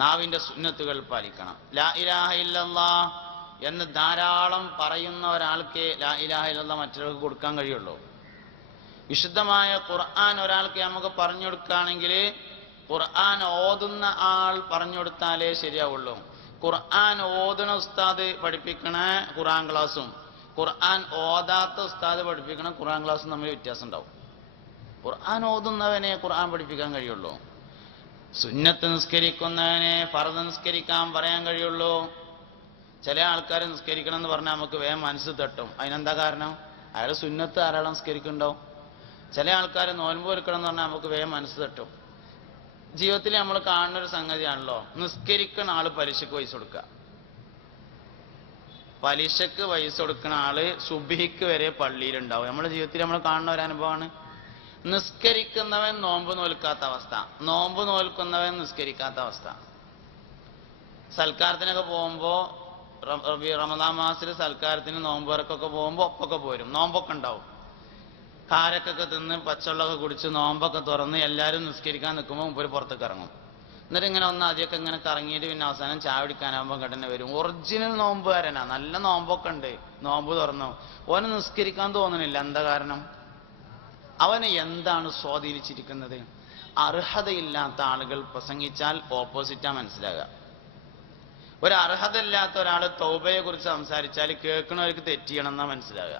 നാവിന്റെ സുന്നത്തുകൾ പാലിക്കണം. ലാ ഇലാഹ ഇല്ലല്ലാഹ് എന്ന് ധാരാളം പറയുന്ന ഒരാൾക്ക് ലാ ഇലാഹ ഇല്ലല്ലാഹ് മറ്റൊരാൾക്ക് കൊടുക്കാൻ കഴിയുള്ളൂ. വിശുദ്ധമായ ഖുർആൻ ഒരാൾക്ക് നമുക്ക് പറഞ്ഞു കൊടുക്കുകയാണെങ്കിൽ ഖുർആൻ ഓതുന്ന ആൾ പറഞ്ഞു കൊടുത്താലേ ശരിയാവുള്ളൂ. ഖുർആൻ ഓതുന്ന ഉസ്താദ് പഠിപ്പിക്കണ ഖുർആൻ ക്ലാസ്സും ഖുർആൻ ഓതാത്ത ഉസ്താദ് പഠിപ്പിക്കണ ഖുർആൻ ക്ലാസ്സും തമ്മിൽ വ്യത്യാസം ഉണ്ടാവും. ഖുർആൻ ഓതുന്നവനെ ഖുർആൻ പഠിപ്പിക്കാൻ കഴിയുള്ളൂ. സുന്നത്ത് നിസ്കരിക്കുന്നവനെ ഫർദ് നിസ്കരിക്കാൻ പറയാൻ കഴിയുള്ളൂ. ചില ആൾക്കാർ നിസ്കരിക്കണം എന്ന് പറഞ്ഞാൽ നമുക്ക് വേഗം മനസ്സ് തട്ടും. അതിനെന്താ കാരണം? അയാൾ സുന്നത്ത് ധാരാളം നിസ്കരിക്കുന്നുണ്ടാവും. ചില ആൾക്കാർ നോൻപ് വെറുക്കണം എന്ന് പറഞ്ഞാൽ നമുക്ക് വേഗം മനസ്സ് തട്ടും. ജീവിതത്തിൽ നമ്മൾ കാണുന്ന ഒരു സംഗതിയാണല്ലോ, നിസ്കരിക്കുന്ന ആള് പലിശക്ക് പൈസ കൊടുക്കുക. പലിശക്ക് പൈസ കൊടുക്കുന്ന ആള് സുബ്ഹിക്ക് വരെ പള്ളിയിലുണ്ടാവും. നമ്മുടെ ജീവിതത്തിൽ നമ്മൾ കാണുന്ന ഒരു അനുഭവമാണ്. നിസ്കരിക്കുന്നവൻ നോമ്പ് നോൽക്കാത്ത അവസ്ഥ, നോമ്പ് നോൽക്കുന്നവൻ നിസ്കരിക്കാത്ത അവസ്ഥ. സൽക്കാരത്തിനൊക്കെ പോകുമ്പോ റമദാൻ മാസത്തിൽ സൽക്കാരത്തിന് നോമ്പുറക്കൊക്കെ പോകുമ്പോ ഒപ്പൊക്കെ പോരും, നോമ്പൊക്കെ ഉണ്ടാവും. കാരക്കൊക്കെ തിന്ന് പച്ചവെള്ളമൊക്കെ കുടിച്ച് നോമ്പൊക്കെ തുറന്ന് എല്ലാവരും നിസ്കരിക്കാൻ നിൽക്കുമ്പോൾ മുമ്പ് പുറത്തേക്ക് ഇറങ്ങും. എന്നിട്ട് ഇങ്ങനെ ഒന്ന് ആദ്യമൊക്കെ ഇങ്ങനെ കറങ്ങിയിട്ട് പിന്നെ അവസാനം ചായ കുടിക്കാനാകുമ്പോൾ ഘടന വരും. ഒറിജിനൽ നോമ്പുകാരനാ, നല്ല നോമ്പൊക്കെ ഉണ്ട്, നോമ്പ് തുറന്നു, ഓന് നിസ്കരിക്കാൻ തോന്നണില്ല. എന്താ കാരണം? അവനെ എന്താണ് സ്വാധീനിച്ചിരിക്കുന്നത്? അർഹതയില്ലാത്ത ആളുകൾ പ്രസംഗിച്ചാൽ ഓപ്പോസിറ്റാ മനസ്സിലാകുക. ഒരു അർഹത ഇല്ലാത്ത ഒരാൾ തൗബയെ കുറിച്ച് സംസാരിച്ചാൽ കേൾക്കണവർക്ക് തെറ്റിയണം എന്നാ മനസ്സിലാകുക.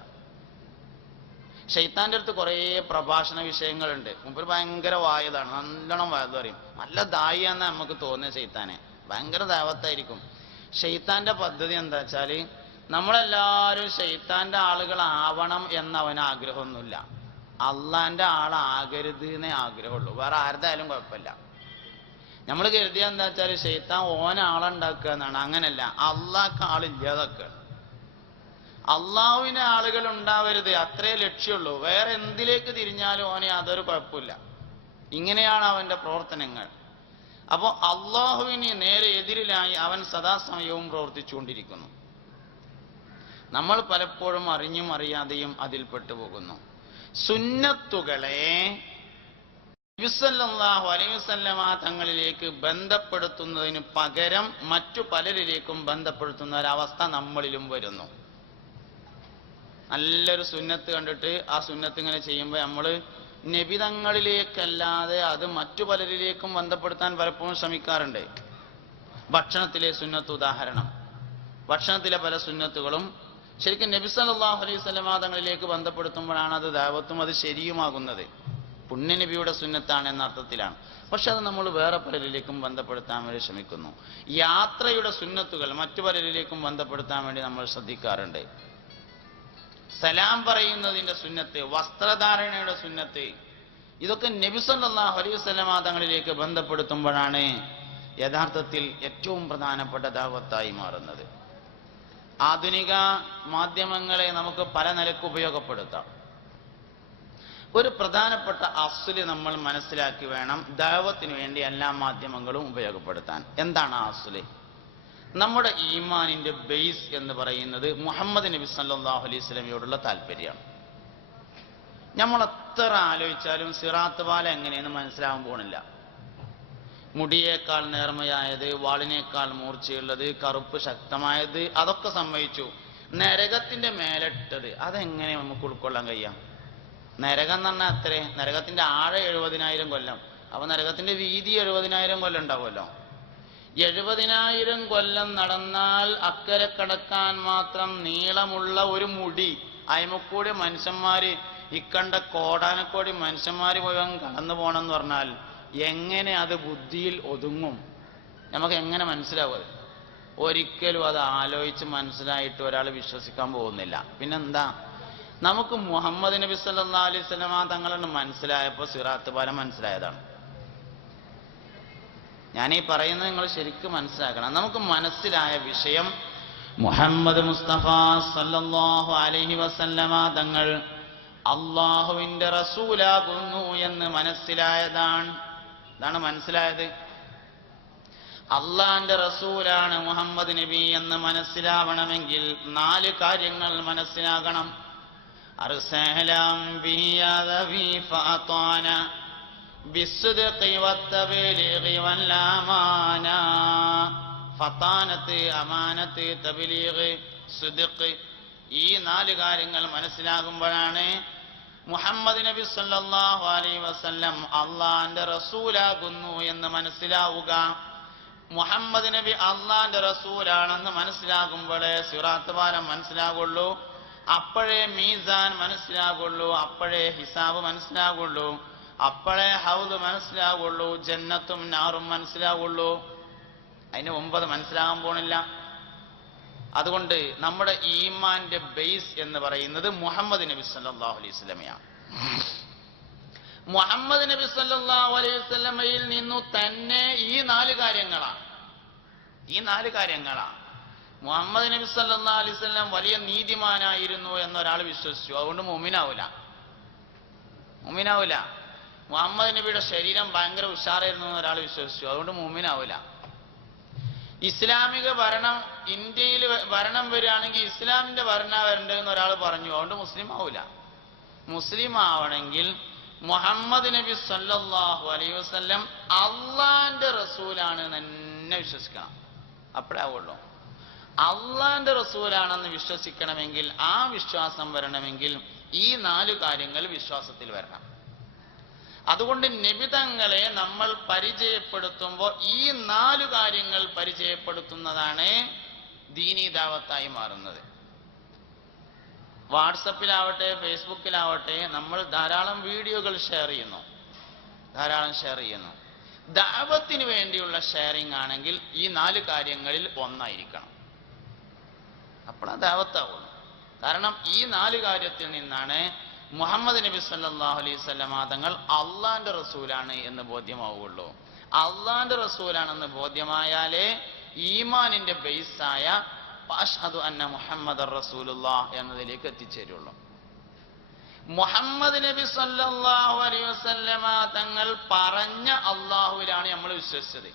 ഷെയ്ത്താന്റെ അടുത്ത് കുറേ പ്രഭാഷണ വിഷയങ്ങളുണ്ട്. മുമ്പ് ഭയങ്കര വായതാണ്, നല്ലോണം വായതു പറയും, നല്ല ദായിയാന്നാ നമുക്ക് തോന്നുക. ഷെയ്ത്താനെ ഭയങ്കര ദാവത്തായിരിക്കും. ഷെയ്ത്താന്റെ പദ്ധതി എന്താ വെച്ചാല് നമ്മളെല്ലാവരും ഷെയ്ത്താന്റെ ആളുകളാവണം എന്നവന് ആഗ്രഹമൊന്നുമില്ല. അള്ളാന്റെ ആളാകരുത് എന്നേ ആഗ്രഹമുള്ളൂ. വേറെ ആരുതായാലും കുഴപ്പമില്ല. നമ്മൾ കരുതിയ എന്താ വെച്ചാൽ ഷെയ്ത്താൻ ഓനാളുണ്ടാക്കുക എന്നാണ്. അങ്ങനല്ല, അള്ളാഹ്ക്ക് ആളില്ലാതൊക്കെ. അള്ളാഹുവിന് ആളുകൾ ഉണ്ടാവരുത്, അത്രേ ലക്ഷ്യമുള്ളൂ. വേറെ എന്തിലേക്ക് തിരിഞ്ഞാലും ഓനെ അതൊരു കുഴപ്പമില്ല. ഇങ്ങനെയാണ് അവന്റെ പ്രവർത്തനങ്ങൾ. അപ്പോ അള്ളാഹുവിന് നേരെ എതിരിലായി അവൻ സദാസമയവും പ്രവർത്തിച്ചുകൊണ്ടിരിക്കുന്നു. നമ്മൾ പലപ്പോഴും അറിഞ്ഞും അറിയാതെയും അതിൽപ്പെട്ടു പോകുന്നു. സുന്നത്തുകളെ നബി സല്ലല്ലാഹു അലൈഹി വസല്ലമ തങ്ങളിലേക്ക് ബന്ധപ്പെടുത്തുന്നതിന് പകരം മറ്റു പലരിലേക്കും ബന്ധപ്പെടുത്തുന്ന ഒരവസ്ഥ നമ്മളിലും വരുന്നു. നല്ലൊരു സുന്നത്ത് കണ്ടിട്ട് ആ സുന്നത്ത് ഇങ്ങനെ ചെയ്യുമ്പോൾ നമ്മൾ നബി തങ്ങളിലേക്കല്ലാതെ അത് മറ്റു പലരിലേക്കും ബന്ധപ്പെടുത്താൻ പലപ്പോഴും ശ്രമിക്കാറുണ്ട്. ഭക്ഷണത്തിലെ സുന്നത്ത് ഉദാഹരണം. ഭക്ഷണത്തിലെ പല സുന്നത്തുകളും ശരിക്കും നബി സല്ലല്ലാഹു അലൈഹി വസല്ലമ തങ്ങളിലേക്ക് ബന്ധപ്പെടുത്തുമ്പോഴാണ് അത് ദഅവത്തും അത് ശരിയുമാകുന്നത്. പുണ്യനബിയുടെ സുന്നത്താണ് എന്ന അർത്ഥത്തിലാണ്. പക്ഷെ അത് നമ്മൾ വേറെ പലരിലേക്കും ബന്ധപ്പെടുത്താൻ വേണ്ടി ശ്രമിക്കുന്നു. യാത്രയുടെ സുന്നത്തുകൾ മറ്റു പലരിലേക്കും ബന്ധപ്പെടുത്താൻ വേണ്ടി നമ്മൾ ശ്രദ്ധിക്കാറുണ്ട്. സലാം പറയുന്നതിന്റെ സുന്നത്ത്, വസ്ത്രധാരണയുടെ സുന്നത്ത്, ഇതൊക്കെ നബി സല്ലല്ലാഹു അലൈഹി വസല്ലമ തങ്ങളിലേക്ക് ബന്ധപ്പെടുത്തുമ്പോഴാണ് യഥാർത്ഥത്തിൽ ഏറ്റവും പ്രധാനപ്പെട്ട ദഅവത്തായി മാറുന്നത്. ആധുനിക മാധ്യമങ്ങളെ നമുക്ക് പല നിലക്ക് ഉപയോഗപ്പെടുത്താം. ഒരു പ്രധാനപ്പെട്ട അസ്ല് നമ്മൾ മനസ്സിലാക്കി വേണം ദഅവത്തിന് വേണ്ടി എല്ലാ മാധ്യമങ്ങളും ഉപയോഗപ്പെടുത്താൻ. എന്താണ് ആ അസ്ല്? നമ്മുടെ ഈമാനിന്റെ ബേസ് എന്ന് പറയുന്നത് മുഹമ്മദ് നബി സല്ലല്ലാഹു അലൈഹി വസല്ലമയോടുള്ള താല്പര്യമാണ്. നമ്മൾ എത്ര ആലോചിച്ചാലും സിറാത്ത് പാലം എങ്ങനെയെന്ന് മനസ്സിലാവാൻ പോണില്ല. മുടിയേക്കാൾ നേർമയായത്, വാളിനേക്കാൾ മൂർച്ചയുള്ളത്, കറുപ്പ് ശക്തമായത്, അതൊക്കെ സമ്മതിച്ചു. നരകത്തിന്റെ മേലിട്ടത് അതെങ്ങനെ നമുക്ക് ഉൾക്കൊള്ളാൻ കഴിയാം? നരകം എന്ന് പറഞ്ഞാൽ അത്രേ, നരകത്തിന്റെ ആഴം 70,000 കൊല്ലം. അപ്പൊ നരകത്തിന്റെ വീതി 70,000 കൊല്ലം ഉണ്ടാവുമല്ലോ. 70,000 കൊല്ലം നടന്നാൽ അക്കരെ കടക്കാൻ മാത്രം നീളമുള്ള ഒരു മുടി അയമക്കൂടി മനുഷ്യന്മാര്, ഇക്കണ്ട കോടാനക്കോടി മനുഷ്യന്മാര് മുഴുവൻ കടന്നു പോകണമെന്ന് പറഞ്ഞാൽ എങ്ങനെ അത് ബുദ്ധിയിൽ ഒതുങ്ങും? നമുക്ക് എങ്ങനെ മനസ്സിലാവും അത്? ഒരിക്കലും അത് ആലോചിച്ച് മനസ്സിലായിട്ട് ഒരാൾ വിശ്വസിക്കാൻ പോകുന്നില്ല. പിന്നെന്താ? നമുക്ക് മുഹമ്മദ് നബി സല്ലല്ലാഹു അലൈഹി വസല്ലമ തങ്ങളെന്ന് മനസ്സിലായപ്പോൾ സിറാത്ത് പാലം മനസ്സിലായതാണ്. ഞാനീ പറയുന്നത് നിങ്ങൾ ശരിക്കും മനസ്സിലാക്കണം. നമുക്ക് മനസ്സിലായ വിഷയം മുഹമ്മദ് മുസ്തഫ സല്ലല്ലാഹു അലൈഹി വസല്ലമ തങ്ങൾ അള്ളാഹുവിന്റെ റസൂലാകുന്നു എന്ന് മനസ്സിലായതാണ്. ഇതാണ് മനസ്സിലായത്. അള്ളാന്റെ റസൂലാണ് മുഹമ്മദ് നബി എന്ന് മനസ്സിലാവണമെങ്കിൽ 4 കാര്യങ്ങൾ മനസ്സിലാകണം. അർസലം ബിയദവി ഫഅതാന ബിസ്സദ്ഖി വത്തബ്ലീഗി വൽ അമാന ഫതാനത്ത്, അമാനത്ത്, തബ്ലീഗ്, സിദ്ഖ്, ഈ 4 കാര്യങ്ങൾ മനസ്സിലാകുമ്പോഴാണ് മുഹമ്മദ് നബി സല്ലല്ലാഹു അലൈഹി വസല്ലം അള്ളാന്റെ റസൂലാകുന്നു എന്ന് മനസ്സിലാവുക. മുഹമ്മദ് നബി അള്ളാന്റെ റസൂലാണെന്ന് മനസ്സിലാകുമ്പോഴേ സിറാത്ത് പാലം മനസ്സിലാകുള്ളൂ, അപ്പോഴേ മീസാൻ മനസ്സിലാകുള്ളൂ, അപ്പോഴേ ഹിസാബ് മനസ്സിലാകുള്ളൂ, അപ്പോഴേ ഹൗദ് മനസ്സിലാകുള്ളൂ, ജന്നത്തും നാറും മനസ്സിലാകുള്ളൂ. അതിന് മുമ്പ് അത് മനസ്സിലാകാൻ പോണില്ല. അതുകൊണ്ട് നമ്മുടെ ഈമാന്റെ ബേസ് എന്ന് പറയുന്നത് മുഹമ്മദ് നബി സല്ലല്ലാഹു അലൈഹി വസല്ലമയാണ്. മുഹമ്മദ് നബി സല്ലല്ലാഹു അലൈഹി വസല്ലമയിൽ നിന്നു തന്നെ ഈ 4 കാര്യങ്ങളാണ്. ഈ 4 കാര്യങ്ങളാണ്. മുഹമ്മദ് നബി സല്ലല്ലാഹു അലൈഹി വസല്ലം വലിയ നീതിമാനായിരുന്നു എന്നൊരാൾ വിശ്വസിച്ചു, അതുകൊണ്ട് മുഅ്മിനാവൂല. മുഹമ്മദ് നബിയുടെ ശരീരം ഭയങ്കര ഉഷാറായിരുന്നു എന്നൊരാൾ വിശ്വസിച്ചു, അതുകൊണ്ട് മുഅ്മിനാവൂല. ഇസ്ലാമിക ഭരണം ഇന്ത്യയിൽ ഭരണം വരികയാണെങ്കിൽ ഇസ്ലാമിന്റെ ഭരണ വരണ്ടെന്ന് ഒരാൾ പറഞ്ഞു, അതുകൊണ്ട് മുസ്ലിം ആവൂല. മുസ്ലിം ആവണമെങ്കിൽ മുഹമ്മദ് നബി സല്ലല്ലാഹു അലൈഹി വസല്ലം അള്ളാന്റെ റസൂലാണ് തന്നെ വിശ്വസിക്കണം, അപ്പോഴേ ആവുള്ളൂ. അള്ളാന്റെ റസൂലാണെന്ന് വിശ്വസിക്കണമെങ്കിൽ, ആ വിശ്വാസം വരണമെങ്കിൽ ഈ 4 കാര്യങ്ങൾ വിശ്വാസത്തിൽ വരണം. അതുകൊണ്ട് നബിതങ്ങളെ നമ്മൾ പരിചയപ്പെടുത്തുമ്പോൾ ഈ 4 കാര്യങ്ങൾ പരിചയപ്പെടുത്തുന്നതാണ് ദീനീ ദഅവത്തായി മാറുന്നത്. വാട്സപ്പിലാവട്ടെ, ഫേസ്ബുക്കിലാവട്ടെ നമ്മൾ ധാരാളം വീഡിയോകൾ ഷെയർ ചെയ്യുന്നു. ദഅവത്തിന് വേണ്ടിയുള്ള ഷെയറിംഗ് ആണെങ്കിൽ ഈ 4 കാര്യങ്ങളിൽ ഒന്നായിരിക്കണം, അപ്പോഴാ ദഅവത്താവുള്ളൂ. കാരണം ഈ 4 കാര്യത്തിൽ നിന്നാണ് മുഹമ്മദ് നബി സല്ലല്ലാഹു അലൈഹി വസല്ലം തങ്ങൾ അള്ളാന്റെ റസൂലാണ് എന്ന് ബോധ്യമാവുകയുള്ളൂ. അള്ളാന്റെ റസൂലാണെന്ന് ബോധ്യമായാലേ ഈമാനിന്റെ ബേസായ അഷ്ഹദു അന്ന മുഹമ്മദർ റസൂലുള്ളാഹ് എന്നതിലേക്ക് എത്തിച്ചേരുള്ളൂ. മുഹമ്മദ് നബി സല്ലല്ലാഹു അലൈഹി വസല്ലമ തങ്ങൾ പറഞ്ഞ അള്ളാഹുവിലാണ് നമ്മൾ വിശ്വസിച്ചത്,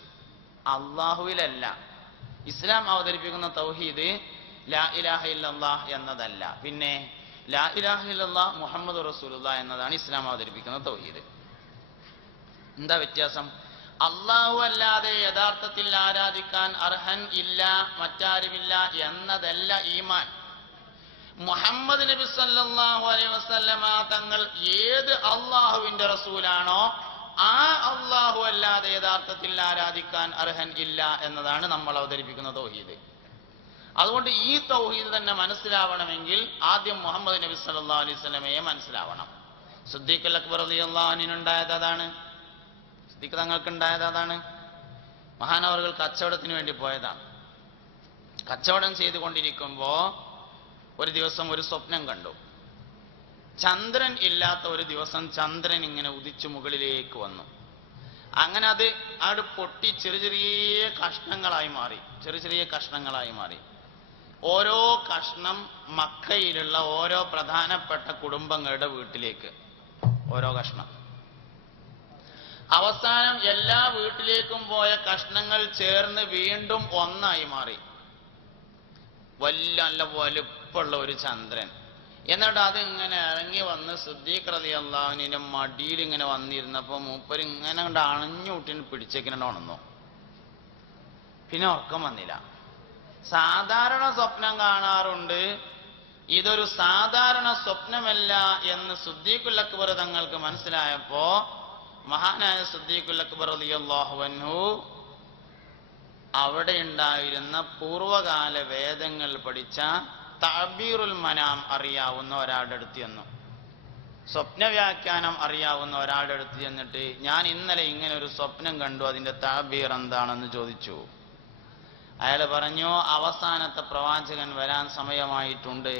അള്ളാഹുവിലല്ല. ഇസ്ലാം അവതരിപ്പിക്കുന്ന തൗഹീദ് ലാ ഇലാഹ ഇല്ലല്ലാഹ് എന്നതല്ല, പിന്നെ ലാ ഇലാഹ ഇല്ലല്ലാഹ് മുഹമ്മദ് റസൂലുള്ളാഹ് എന്നതാണ് ഇസ്ലാം അവതരിപ്പിക്കുന്ന തൗഹീദ്. എന്താ വ്യത്യാസം? അള്ളാഹു അല്ലാതെ യഥാർത്ഥത്തിൽ ആരാധിക്കാൻ അർഹൻ ഇല്ല, മറ്റാരുമില്ല എന്നതല്ല ഈമാൻ. മുഹമ്മദ് നബി സല്ലല്ലാഹു അലൈഹി വസല്ലമ തങ്ങൾ ഏത് അള്ളാഹുവിന്റെ റസൂലാണോ ആ അള്ളാഹു അല്ലാതെ യഥാർത്ഥത്തിൽ ആരാധിക്കാൻ അർഹൻ ഇല്ല എന്നതാണ് നമ്മൾ അവതരിപ്പിക്കുന്ന തൗഹീദ്. അതുകൊണ്ട് ഈ തൗഹീദ് തന്നെ മനസ്സിലാവണമെങ്കിൽ ആദ്യം മുഹമ്മദ് നബി സല്ലല്ലാഹു അലൈഹി വസല്ലമയെ മനസ്സിലാവണം. സിദ്ദീഖുൽ അക്ബർ റളിയല്ലാഹു അൻഹു ഉണ്ടായത് അതാണ്, സിദ്ദീഖ് തങ്ങൾക്ക് ഉണ്ടായത് അതാണ്. മഹാനവറുകൾ കച്ചവടത്തിന് വേണ്ടി പോയതാണ്. കച്ചവടം ചെയ്തുകൊണ്ടിരിക്കുമ്പോ ഒരു ദിവസം ഒരു സ്വപ്നം കണ്ടു. ചന്ദ്രൻ ഇല്ലാത്ത ഒരു ദിവസം ചന്ദ്രൻ ഇങ്ങനെ ഉദിച്ചു മുകളിലേക്ക് വന്നു. അങ്ങനെ അത് അവിടെ പൊട്ടി ചെറിയ കഷ്ണങ്ങളായി മാറി. ഓരോ കഷ്ണം മക്കയിലുള്ള ഓരോ പ്രധാനപ്പെട്ട കുടുംബങ്ങളുടെ വീട്ടിലേക്ക്, ഓരോ കഷ്ണം. അവസാനം എല്ലാ വീട്ടിലേക്കും പോയ കഷ്ണങ്ങൾ ചേർന്ന് വീണ്ടും ഒന്നായി മാറി. നല്ല വലുപ്പമുള്ള ഒരു ചന്ദ്രൻ. എന്നിട്ട് അതിങ്ങനെ ഇറങ്ങി വന്ന് സിദ്ദീഖ് റളിയല്ലാഹു അൻഹുവിന്റെ മടിയിൽ ഇങ്ങനെ വന്നിരുന്നപ്പോ മൂപ്പര് ഇങ്ങനെ കൊണ്ട് അണഞ്ഞൂട്ടിന് പിടിച്ചേക്കിനെ ഉണർന്നു. പിന്നെ ഉറക്കം വന്നില്ല. സാധാരണ സ്വപ്നം കാണാറുണ്ട്, ഇതൊരു സാധാരണ സ്വപ്നമല്ല എന്ന് സിദ്ദീഖുൽ അക്ബർ തങ്ങൾക്ക് മനസ്സിലായപ്പോ മഹാനായ സിദ്ദീഖുൽ അക്ബർ റളിയല്ലാഹു അൻഹു അവിടെ ഉണ്ടായിരുന്ന പൂർവകാല വേദങ്ങൾ പഠിച്ച തഅബീറുൽ മനാം അറിയാവുന്ന ഒരാളുടെ അടുത്ത് ചെന്നു. സ്വപ്നവ്യാഖ്യാനം അറിയാവുന്ന ഒരാളുടെ അടുത്ത് ചെന്നിട്ട്, ഞാൻ ഇന്നലെ ഇങ്ങനെ ഒരു സ്വപ്നം കണ്ടു, അതിന്റെ തഅബീർ എന്താണെന്ന് ചോദിച്ചു. അയാൾ പറഞ്ഞു, അവസാനത്തെ പ്രവാചകൻ വരാൻ സമയമായിട്ടുണ്ട്,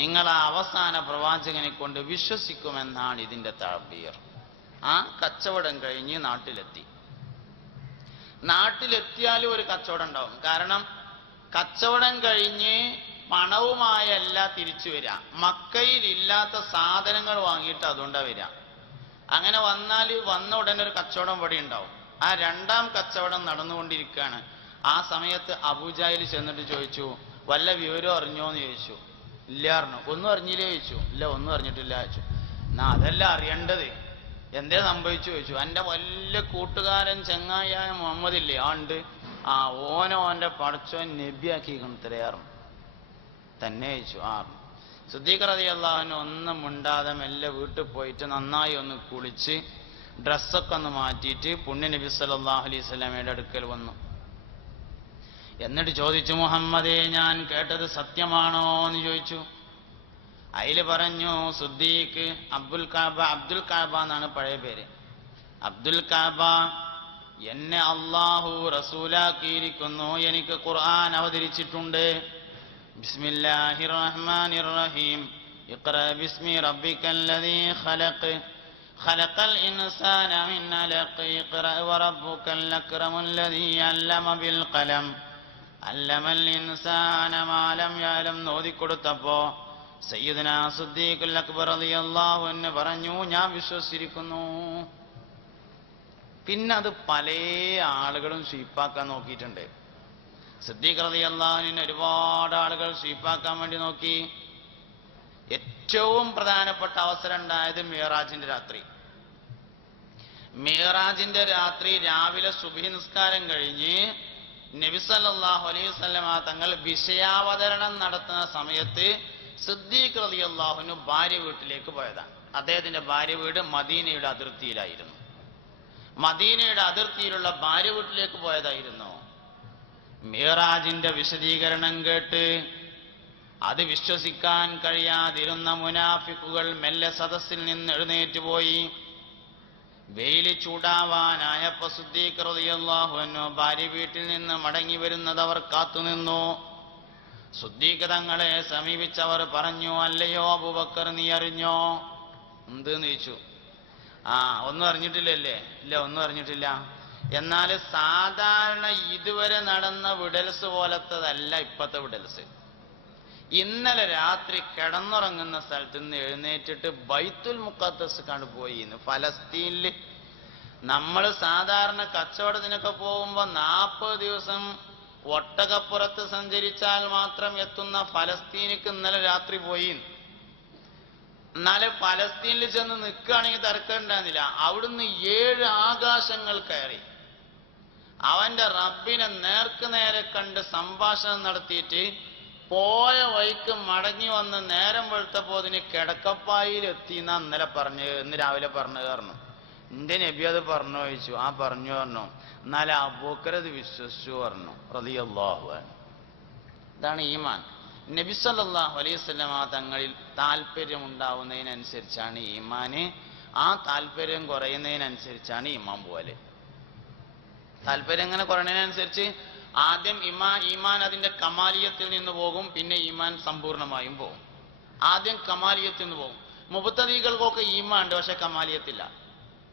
നിങ്ങൾ ആ അവസാന പ്രവാചകനെ കൊണ്ട് വിശ്വസിക്കുമെന്നാണ് ഇതിന്റെ തഅബീർ. ആ കച്ചവടം കഴിഞ്ഞ് നാട്ടിലെത്തിയാലും ഒരു കച്ചവടം ഉണ്ടാവും. കാരണം കച്ചവടം കഴിഞ്ഞ് പണവുമായല്ല തിരിച്ചു വരിക, മക്കയിൽ ഇല്ലാത്ത സാധനങ്ങൾ വാങ്ങിയിട്ട് അതുകൊണ്ടാണ് വരിക. അങ്ങനെ വന്ന ഉടനെ ഒരു കച്ചവടം ഇവിടെ ഉണ്ടാവും. ആ രണ്ടാം കച്ചവടം നടന്നുകൊണ്ടിരിക്കുകയാണ്. ആ സമയത്ത് അബൂജാഹിൽ ചെന്നിട്ട് ചോദിച്ചു, വല്ല വിവരം അറിഞ്ഞോന്ന് ചോദിച്ചു. ഇല്ല അറിഞ്ഞു. ഒന്നും അറിഞ്ഞില്ലേ ചോദിച്ചു. ഇല്ല, ഒന്നും അറിഞ്ഞിട്ടില്ല ചോദിച്ചു. എന്നാ അതല്ല അറിയേണ്ടത്, എന്തേ സംഭവിച്ചു ചോദിച്ചു. എൻ്റെ വലിയ കൂട്ടുകാരൻ ചങ്ങായിയായ മുഹമ്മദ് ഇല്ലേ, ആ ഉണ്ട്, ആ ഓന്റെ പടച്ചോൻ നബിയാക്കിയിരിക്കണം ഇത്രയാറും തന്നെ അയച്ചു. സിദ്ദീഖ് റളിയല്ലാഹു അൻഹു ഒന്നും മിണ്ടാതെ മെല്ലെ വീട്ടിൽ പോയിട്ട് നന്നായി ഒന്ന് കുളിച്ച് ഡ്രസ്സൊക്കെ ഒന്ന് മാറ്റിയിട്ട് പുണ്യ നബി സല്ലല്ലാഹു അലൈഹി വസല്ലമയുടെ അടുക്കൽ വന്നു. എന്നിട്ട് ചോദിച്ചു, മുഹമ്മദേ, ഞാൻ കേട്ടത് സത്യമാണോ എന്ന് ചോദിച്ചു. അതിൽ പറഞ്ഞു, സിദ്ദീഖ് അബ്ദുൽ കാബ എന്നാണ് പഴയ പേര്. അബ്ദുൽ കാബ, എന്നെ അല്ലാഹു റസൂലാക്കിയിരിക്കുന്നു, എനിക്ക് ഖുർആൻ അവതരിച്ചിട്ടുണ്ട്. ബിസ്മില്ലാഹിർ റഹ്മാനിർ റഹീം. ഇഖ്റ ബിസ്മി റബ്ബിക്കല്ലദീ ഖലഖ് ഖലഖൽ ഇൻസാന മിൻ അലഖ് ഇഖ്റ വറബ്ബുക്കൽ അക്രമുല്ലദീ അല്ലമ ബിൽ ഖലം അല്ലമൽ ഇൻസാന മാ ലം യഅലം ഓതിക്കൊടുത്തപ്പോ സയ്യിദുനാ സിദ്ദീഖുൽ അക്ബർ റളിയല്ലാഹു അൻഹു പറഞ്ഞു, ഞാൻ വിശ്വസിച്ചിരിക്കുന്നു. പിന്നെ അത് പല ആളുകളും സ്വീപ്പാക്കാൻ നോക്കിയിട്ടുണ്ട്. സിദ്ദീഖ് റളിയല്ലാഹു അൻഹു ഒരുപാട് ആളുകൾ സ്വീപ്പാക്കാൻ വേണ്ടി നോക്കി. ഏറ്റവും പ്രധാനപ്പെട്ട അവസരം ഉണ്ടായത് മിഅ്റാജിന്റെ രാത്രി. മിഅ്റാജിന്റെ രാത്രി രാവിലെ സുബ്ഹി നിസ്കാരം കഴിഞ്ഞ് നബി സല്ലല്ലാഹു അലൈഹി വസല്ലമ തങ്ങൾ വിഷയാവതരണം നടത്തുന്ന സമയത്ത് സിദ്ദീഖ് റളിയല്ലാഹു അൻഹു ഭാര്യ വീട്ടിലേക്ക് പോയതാണ്. അദ്ദേഹത്തിന്റെ ഭാര്യ വീട് മദീനയുടെ അതിർത്തിയിലായിരുന്നു. മദീനയുടെ അതിർത്തിയിലുള്ള ഭാര്യ വീട്ടിലേക്ക് പോയതായിരുന്നു. മിഅ്റാജിന്റെ വിശദീകരണം കേട്ട് അത് വിശ്വസിക്കാൻ കഴിയാതിരുന്ന മുനാഫിക്കുകൾ മെല്ലെ സദസ്സിൽ നിന്ന് എഴുന്നേറ്റ് പോയി. വെയില് ചൂടാവാനായപ്പോ സിദ്ദീഖ് റളിയല്ലാഹു അൻഹു ഭാര്യ വീട്ടിൽ നിന്ന് മടങ്ങി വരുന്നത് അവർ കാത്തുനിന്നു. സിദ്ദീഖ് തങ്ങളെ സമീപിച്ചവർ പറഞ്ഞു, അല്ലയോ അബൂബക്കർ, നീ അറിഞ്ഞോ? എന്തെന്ന് ചോദിച്ചു. ഒന്നും അറിഞ്ഞിട്ടില്ലല്ലേ? ഇല്ല, ഒന്നും അറിഞ്ഞിട്ടില്ല. എന്നാൽ സാധാരണ ഇതുവരെ നടന്ന വിടൽസ് പോലത്തതല്ല ഇപ്പത്തെ വിടൽസ്. ഇന്നലെ രാത്രി കിടന്നുറങ്ങുന്ന സ്ഥലത്ത് നിന്ന് എഴുന്നേറ്റിട്ട് ബൈത്തുൽ മുഖദ്ദസ് കണ്ടുപോയി. ഫലസ്തീനിൽ നമ്മൾ സാധാരണ കച്ചവടത്തിനൊക്കെ പോകുമ്പോൾ 40 ദിവസം ഒട്ടകപ്പുറത്ത് സഞ്ചരിച്ചാൽ മാത്രം എത്തുന്ന ഫലസ്തീനിക്ക് ഇന്നലെ രാത്രി പോയി. എന്നാലും ഫലസ്തീനിൽ ചെന്ന് നിൽക്കുകയാണെങ്കിൽ തിരക്കുണ്ടായിരുന്നില്ല. അവിടുന്ന് 7 ആകാശങ്ങൾ കയറി അവന്റെ റബ്ബിനെ നേർക്ക് നേരെ കണ്ട് സംഭാഷണം നടത്തിയിട്ട് പോയ വഴിക്ക് മടങ്ങി വന്ന് നേരം വെളുത്തപ്പോ അതിന് കിടക്കപ്പായിൽ എന്നാ ഇന്ന് രാവിലെ പറഞ്ഞു പറഞ്ഞു. എന്റെ നബി അത് പറഞ്ഞു ചോദിച്ചു. പറഞ്ഞു പറഞ്ഞു. എന്നാലും അബൂബക്കർ അത് വിശ്വസിച്ചു പറഞ്ഞു റളിയല്ലാഹു അൻഹു. ഇതാണ് ഈമാൻ. നബി സല്ലല്ലാഹു അലൈഹി വസല്ലമ തങ്ങളിൽ താല്പര്യം ഉണ്ടാവുന്നതിനനുസരിച്ചാണ് ഈമാന്. ആ താല്പര്യം കുറയുന്നതിനനുസരിച്ചാണ് ഈമാൻ പോലെ. താല്പര്യം ഇങ്ങനെ കുറയുന്നതിനനുസരിച്ച് ആദ്യം ഈമാൻ അതിന്റെ കമാലിയത്തിൽ നിന്ന് പോകും, പിന്നെ ഈമാൻ സമ്പൂർണമായും പോകും. ആദ്യം കമാലിയത്തിൽ നിന്ന് പോകും. മുബത്തദീകൾക്കൊക്കെ ഈമാൻ ഉണ്ട്, പക്ഷെ കമാലിയത്തില്ല.